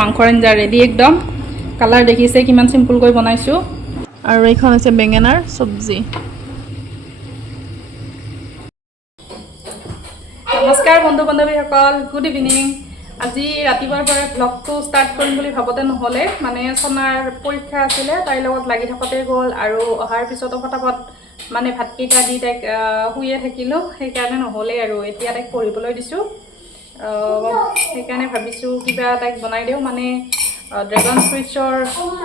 মাংসৰ আঞ্জা ৰেডি একদম কালাৰ দেখিছে কিমান সিম্পলকৈ বনাইছো আৰু এইখন আছে বেঙেনাৰ সবজি নমস্কাৰ বন্ধু বান্ধৱীসকল গুড ইভিনিং আজি ৰাতিপুৱাৰ পৰা ব্লগটো ষ্টাৰ্ট কৰিম বুলি ভাবতে নহলে মানে সোনাৰ পৰীক্ষা আছিল তাইৰ লগত লাগি থাকতে গ'ল আৰু অহাৰ পিছতো ফটাফট মানে ভাতকেইটা দি তাইক শুয়ে থাকিলো সেইকাৰণে নহলে আৰু এতিয়া তাইক পঢ়িবলৈ দিছো সেইকাৰণে ভাবিছো কিবা তাইক বনাই দিও মানে ড্ৰেগন ফ্ৰুটছৰ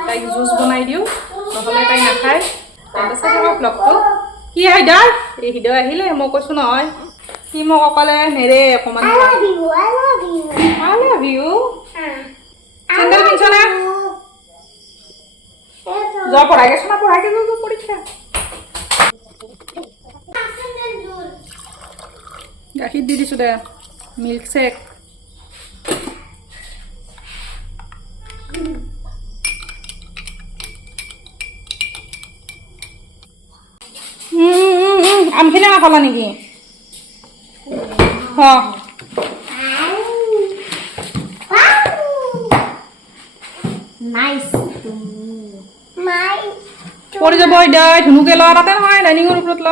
তাইক জুচ বনাই দিও নহলে তাই নাখায় তাৰপিছত আমাৰ ব্লগটো কি হাইডাৰ এই ভিডিঅ' আহিলে মই কৈছো নহয় কি মোক অকলে নেৰে অকমান I love you চেন্ডেল পিনছ না যা পঢ়াই গেছ না পঢ়াই গেছ পৰীক্ষা গাখীৰ দি দিছো দে মিল্ক শেক আমখিনি নাখালা নেকি পৰি যাব ধুনুকে ল তাতে নহয় ডাইনিঙৰ ওপৰত ল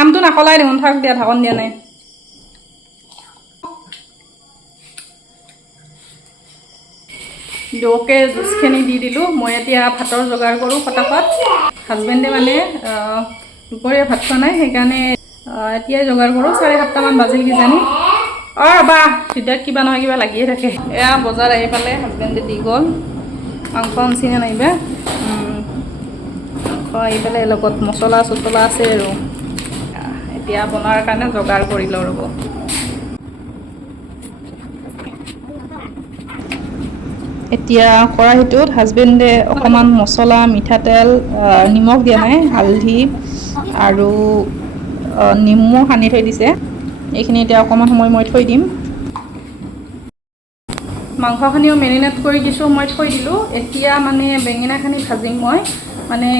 আমটো নাখলাই দেখোন থাক দিয়া ঢাকন দিয়া নাই দুকে জুচখিনি দি দিলোঁ মই এতিয়া ভাতৰ যোগাৰ কৰোঁ ফটাফট হাজবেণ্ডে মানে দুপৰীয়া ভাত খোৱা নাই সেইকাৰণে এতিয়াই যোগাৰ কৰোঁ 7:30মান বাজিল কিজানি ৰ'বা চিধাত কিবা নহয় কিবা লাগিয়ে থাকে এয়া বজাৰ আহি পালে হাজবেণ্ডে দি গ'ল মাংস আনচিনে নাইবা মাংস আহি পেলাই লগত মছলা চছলা আছে আৰু এতিয়া বনোৱাৰ কাৰণে যোগাৰ কৰি লওঁ ৰ'ব এতিয়া খৰাহিটোত হাজবেণ্ডে অকণমান মছলা মিঠাতেল নিমখ দিয়া নাই হালধি আৰু নিমু সানি থৈ দিছে এইখিনি এতিয়া অকণমান সময় মই থৈ দিম মাংসখিনিও মেৰিনেট কৰি দিছোঁ মই থৈ দিলোঁ এতিয়া মানে বেঙেনাখিনি ভাজিম মই মানে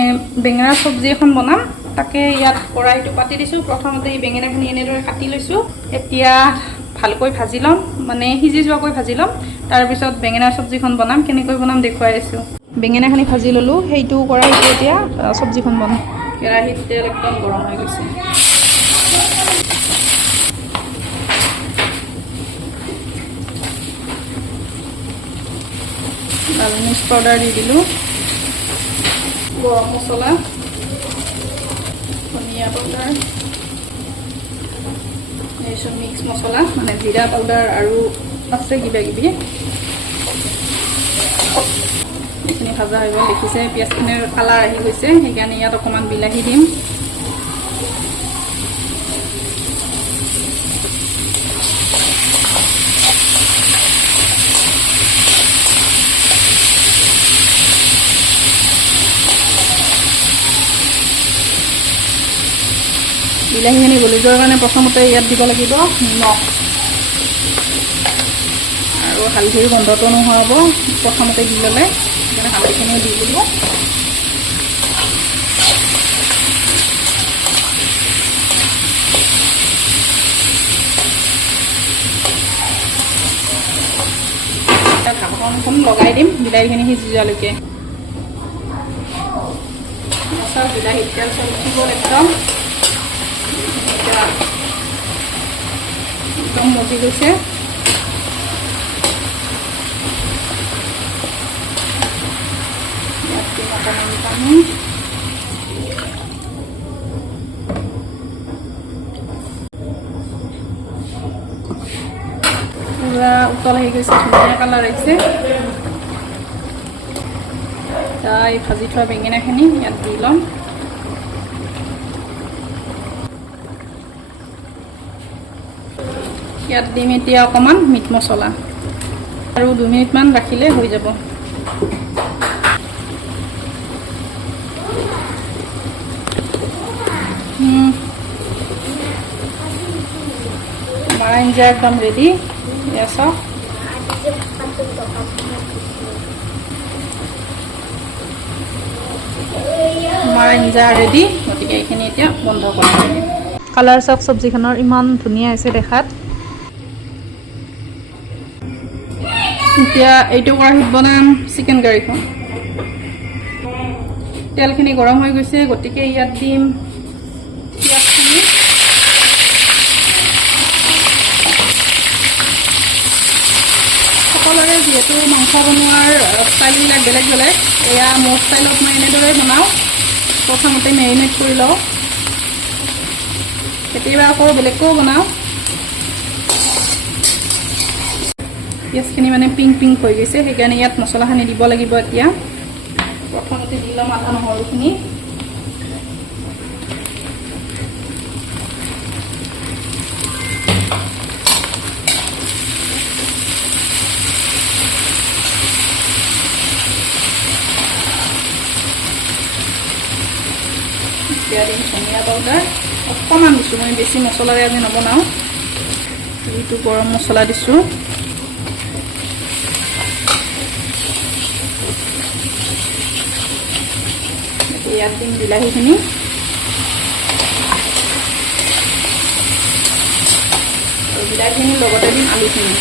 বেঙেনাৰ চব্জি এখন বনাম তাকে ইয়াত খৰাহিটো পাতি দিছোঁ প্ৰথমতে এই বেঙেনাখিনি এনেদৰে কাটি লৈছোঁ এতিয়া ভালকৈ ভাজি ল'ম মানে সিজি যোৱাকৈ ভাজি ল'ম তাৰপিছত বেঙেনাৰ চব্জিখন বনাম কেনেকৈ বনাম দেখুৱাই আছোঁ বেঙেনাখিনি ভাজি ল'লোঁ সেইটো খৰাহিটো এতিয়া চব্জিখন বনাম কেৰাহীত তেল একদম গৰম হৈ গৈছে লাল মিৰ্চ পাউডাৰ দি দিলোঁ গৰম মছলা ধনিয়া পাউডাৰ এইসব মিক্স মছলা মানে জিৰা পাউডাৰ আৰু আছে কিবা কিবি এইখিনি ভাজা হৈ গ'ল দেখিছে পিঁয়াজখিনিৰ কালাৰ আহি গৈছে সেইকাৰণে ইয়াত অকণমান বিলাহী দিম বিলাহীখিনি গলি যোৱাৰ কাৰণে প্ৰথমতে ইয়াত দিব লাগিব নিমখ আৰু হালধিৰ গোন্ধটো নোহোৱাব প্ৰথমতে দি ল'লে সেইকাৰণে হালধিখিনিও দি দিলোঁ ঢাকনখন লগাই দিম বিলাহীখিনি সিজি যোৱালৈকে বিলাহী তেল চল উঠি গ'ল একদম একদম মজি গৈছে পুৰা উতল আহি গৈছে ধুনীয়া কালাৰ আহিছে তাই ভাজি থোৱা বেঙেনাখিনি ইয়াত দি ল'ম ইয়াত দিম এতিয়া অকণমান মিট মছলা আৰু 2 মিনিটমান ৰাখিলে হৈ যাব আমাৰ আঞ্জা একদম ৰেডি এয়া চাওক আমাৰ আঞ্জা ৰেডি গতিকে এইখিনি এতিয়া বন্ধ কৰি দিম কালাৰ চাওক চব্জিখনৰ ইমান ধুনীয়া হৈছে দেখাত এতিয়া এইটো কেৰাহীত বনাম চিকেন কাৰীখন। তেলখিনি গৰম হৈ গৈছে, গতিকে ইয়াত দিম পিঁয়াজখিনি। সকলোৰে যিহেতু মাংস বনোৱাৰ ষ্টাইলবিলাক বেলেগ বেলেগ, এয়া মোৰ ষ্টাইলত মই এনেদৰে বনাওঁ। প্ৰথমতে মেৰিনেট কৰি লওঁ, কেতিয়াবা আকৌ বেলেগকৈও বনাওঁ। পিঁয়াজখিনি মানে পিংক পিংক হৈ গৈছে, সেইকাৰণে ইয়াত মছলাখিনি দিব লাগিব। এতিয়া প্ৰথমতে দি ল'ম আদা নহৰুখিনি। এতিয়া দিম ধনিয়া পাউডাৰ অকণমান দিছোঁ, মই বেছি মছলাৰে আজি নবনাওঁ। এইটো গৰম মছলা দিছোঁ। ইয়াত দিম বিলাহীখিনি। আৰু বিলাহীখিনিৰ লগতে দিম আলুখিনি।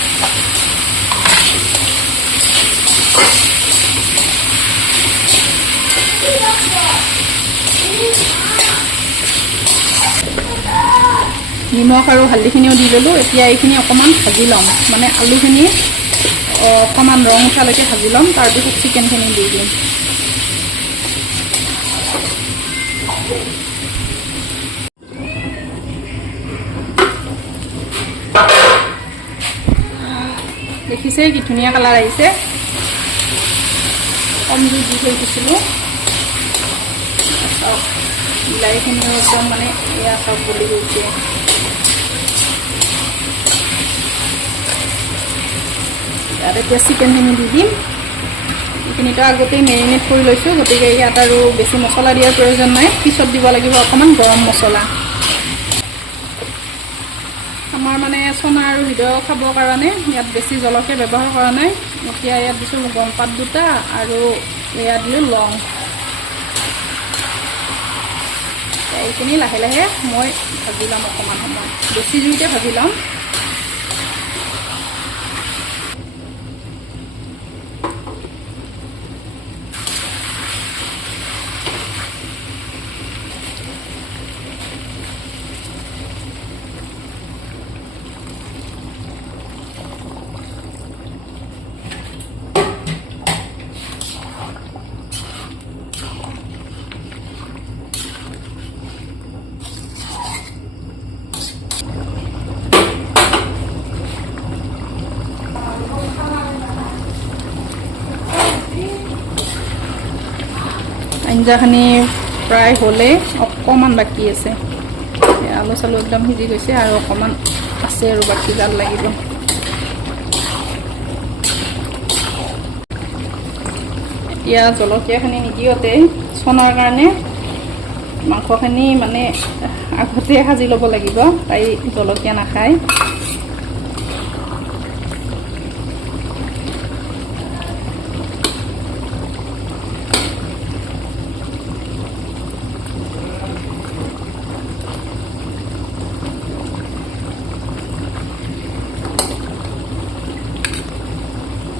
নিমখ আৰু হালধিখিনিও দি ল'লোঁ। এতিয়া এইখিনি অকণমান ভাজি ল'ম, মানে আলুখিনি অকণমান ৰং উঠালৈকে ভাজি ল'ম, তাৰপিছত চিকেনখিনি দি দিম। দেখিছে কি ধুনীয়া কালাৰ আহিছে। কম জুই দি থৈ দিছিলোঁ। বিলাহীখিনিও একদম মানে এয়া চব গলি গৈছে। ইয়াত এতিয়া চিকেনখিনি দি দিম। এইখিনিতো আগতেই মেৰিনেট কৰি লৈছোঁ, গতিকে ইয়াত আৰু বেছি মছলা দিয়াৰ প্ৰয়োজন নাই। পিছত দিব লাগিব অকণমান গৰম মছলা। আমাৰ মানে চনা আৰু হৃদয় খাবৰ কাৰণে ইয়াত বেছি জলকীয়া ব্যৱহাৰ কৰা নাই। এতিয়া ইয়াত দিছোঁ গৰম পাত দুটা আৰু এয়া দিলোঁ লং। এইখিনি লাহে লাহে মই ভাজি ল'ম অকণমান সময়, বেছি জুইতে ভাজি ল'ম। আঞ্জাখিনি প্ৰায় হ'লে অকণমান বাকী আছে। আলু চালু একদম সিজি গৈছে আৰু অকণমান আছে আৰু বাকী জাল লাগিব। এতিয়া জলকীয়াখিনি নিদিওঁতে চনাৰ কাৰণে মাংসখিনি মানে আগতে সাজি ল'ব লাগিব, তাই জলকীয়া নাখায়।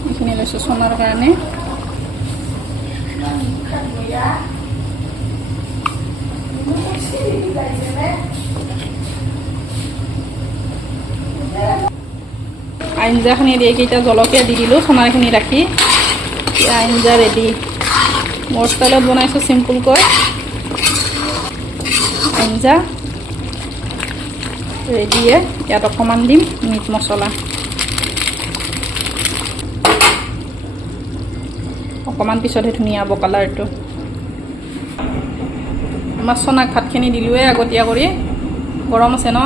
এইখিনি লৈছোঁ চনাৰ কাৰণে। আঞ্জাখিনি দিয়ে কেইটা জলকীয়া দি দিলোঁ চনাৰখিনি ৰাখি। আঞ্জা ৰেডি। মোৰ ষ্টাইলত বনাইছোঁ চিম্পুলকৈ। আঞ্জা ৰেডিয়ে। ইয়াত অকণমান দিম মিট মছলা, অকণমান পিছতহে ধুনীয়া হ'ব কালাৰটো। আমাৰ চনাক ভাতখিনি দিলোঁৱে আগতীয়া কৰি, গৰম আছে ন।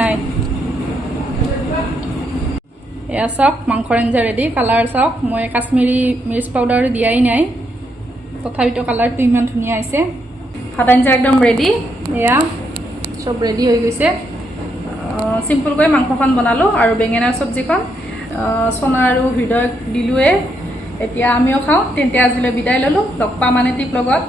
নাই এয়া চাওক মাংসৰ আঞ্জা ৰেডি। কালাৰ চাওক, মই কাশ্মীৰী মিৰ্চ পাউডাৰ দিয়াই নাই, তথাপিতো কালাৰটো ইমান ধুনীয়া হৈছে। ভাত আঞ্জা একদম ৰেডি। এয়া চব ৰেডি হৈ গৈছে। চিম্পুলকৈ মাংসখন বনালোঁ আৰু বেঙেনাৰ চব্জিখন চনা আৰু হৃদয় দিলোঁৱে। এতিয়া আমিও খাওঁ। তেন্তে আজিলৈ বিদায় ল'লোঁ। লগ পাম আন এটি ব্লগত।